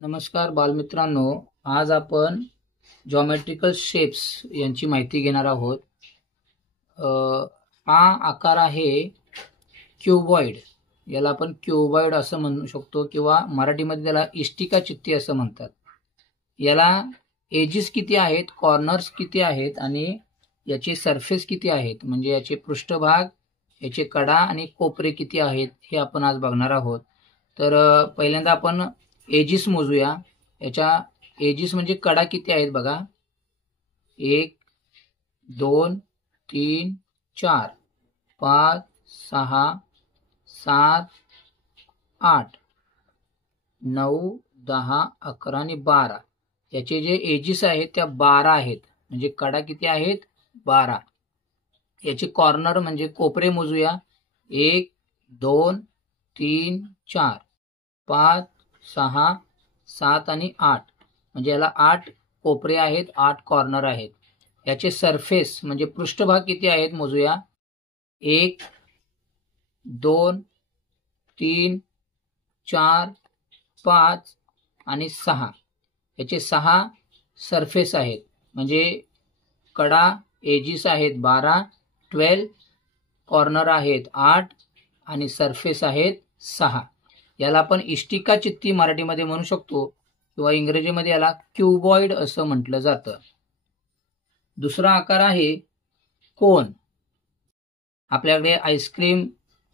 नमस्कार बालमित्रांनो, आज आपण जॉमेट्रिकल शेप्स यांची माहिती घेणार आहोत। हा आकार आहे क्यूबॉइड, याला आपण क्यूबॉइड असं म्हणू शकतो किंवा मराठीमध्ये त्याला इष्टिका चित्ती असं म्हणतात। याला एजेस किती आहेत, कॉर्नर्स किती आहेत आणि याचे सरफेस किती आहेत, म्हणजे याचे पृष्ठभाग, याचे कडा आणि कोपरे किती आहेत हे आपण आज बघणार आहोत। तर पहिल्यांदा आपण एजेस मोजूया। याच्या एजेस म्हणजे कडा किती आहेत बघा, 1 2 3 4 5 6 7 8 9 10 11 आणि 12 याचे जे एजेस आहेत त्या 12 आहेत, म्हणजे कडा किती आहेत 12। याचे कॉर्नर म्हणजे कोपरे मोजूया, 1 2 3 4 5 6 7 आणि 8, म्हणजे याला 8 कोपरे आहेत, 8 कॉर्नर आहेत। याचे सरफेस म्हणजे पृष्ठभाग किती आहेत मोजूया, 1 2 3 4 5 आणि 6, याचे 6 सरफेस आहेत, म्हणजे कडा एजेस आहेत 12, 12 कॉर्नर आहेत 8 आणि सरफेस आहेत 6। याला आपण इष्टिका चित्ती मराठीमध्ये म्हणू शकतो किंवा इंग्रजीमध्ये याला क्यूबॉइड असं म्हटलं जातं। दुसरा आकार आहे कोन। आपल्याकडे आईस्क्रीम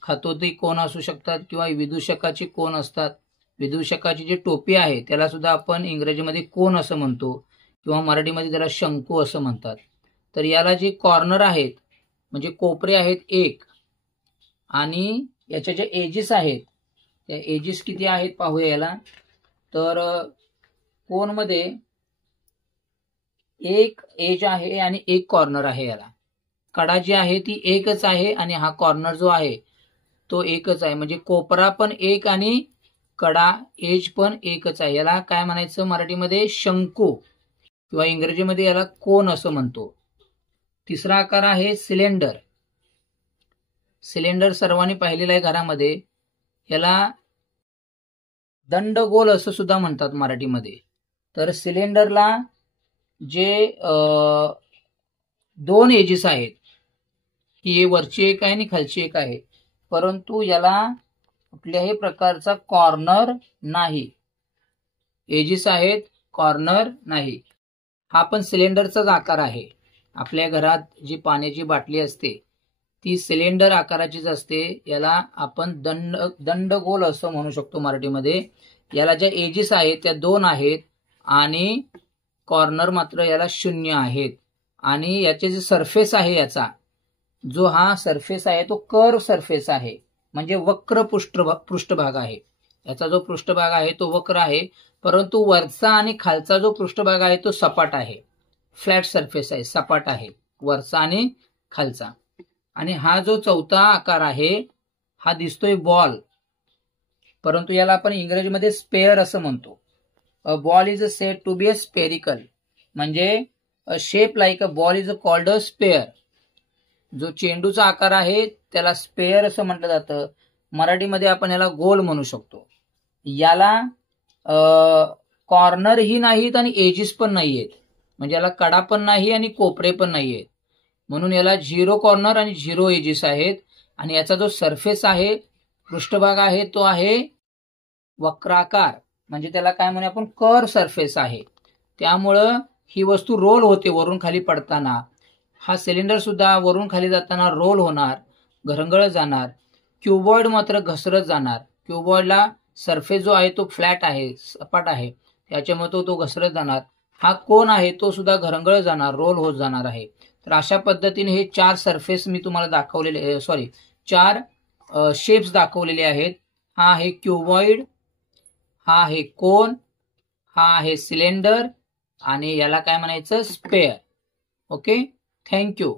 खातो ते कोन असू शकतात किंवा विदूषकाची कोन असतात। विदूषकाची जी टोपी आहे त्याला सुद्धा आपण इंग्रजीमध्ये कोन असं म्हणतो किंवा मराठीमध्ये त्याला शंकू असं म्हणतात। तर याला जे कॉर्नर आहेत म्हणजे कोपरे आहेत 1 आणि याच्या जे एजेस आहेत त्या एजेस किती आहेत पाहूया याला। तर कोन मध्ये 1 एज आहे आणि 1 कॉर्नर आहे। याला कडा जी आहे ती 1च आहे आणि हा कॉर्नर जो आहे तो 1च आहे, म्हणजे कोपरा पण 1 आणि कडा एज पण 1च आहे। याला काय म्हणायचं मराठीमध्ये, शंकू किंवा इंग्रजीमध्ये याला कोन असं म्हणतो। तिसरा आकार आहे सिलेंडर। सिलेंडर सर्वांनी पाहिलेला आहे घरामध्ये। याला दंडगोल असं सुद्धा म्हणतात मराठीमध्ये। तर सिलेंडरला जे 2 एजेस आहेत, ही वरची एक आहे आणि खालची एक आहे, परंतु याला कुठल्याही प्रकारचा कॉर्नर नाही। एजेस आहेत, कॉर्नर नाही। हा पण सिलेंडरचाच आकार आहे। आपल्या घरात जी पाण्याची बाटली असते ती सिलेंडर आकाराचीच असते। याला आपण दंडगोल असं म्हणू शकतो मराठीमध्ये। याला ज्या एजेस आहेत त्या 2 आहेत आणि कॉर्नर मात्र याला 0 आहेत। आणि याचे जे सरफेस आहे, याचा जो हा सरफेस आहे तो कर्व सरफेस आहे, म्हणजे वक्र पृष्ठभाग आहे। याचा जो पृष्ठभाग आहे तो वक्र आहे, परंतु वरचा आणि खालचा जो पृष्ठभाग आहे तो सपाट आहे, फ्लॅट सरफेस आहे, सपाट आहे वरचा आणि खालचा। आणि हा जो चौथा आकार आहे हा दिसतोय बॉल, परंतु याला आपण इंग्रजीमध्ये स्पेअर असं म्हणतो। A ball is said to be a spherical, म्हणजे a shape like a ball is called a sphere. जो चेंडूचा आकार आहे त्याला स्पेअर असं म्हटलं जातं। मराठीमध्ये आपण याला गोल म्हणू शकतो। याला कॉर्नर ही नाहीत आणि एजेस पण नाहीयेत, म्हणजे याला कडा पण नाही आणि कोपरे पण नाहीयेत, म्हणून याला 0 कॉर्नर आणि 0 एजेस आहेत। आणि याचा जो सरफेस आहे, पृष्ठभाग आहे, तो आहे वक्राकार, म्हणजे त्याला काय म्हणू आपण, कर्व सरफेस आहे। त्यामुळं ही वस्तू रोल होते वरून खाली पडताना। हा सिलेंडर सुद्धा वरून खाली जाताना रोल होणार, घरंगळत जाणार। क्यूबॉइड मात्र घसरत जाणार। क्यूबॉइडला सरफेस जो आहे तो फ्लॅट आहे, सपाट आहे, त्याच्यामुळे तो घसरत जाणार। हा कोन आहे तो सुद्धा घरंगळत जाणार, रोल होत जाणार आहे। तर अशा पद्धतीने हे 4 सरफेस मी तुम्हाला दाखवलेले, 4 शेप्स दाखवलेले आहेत। हा आहे क्यूबॉइड, हा आहे कोन, हा आहे सिलेंडर आणि याला काय म्हणायचं, स्पेअर। Okay, thank you.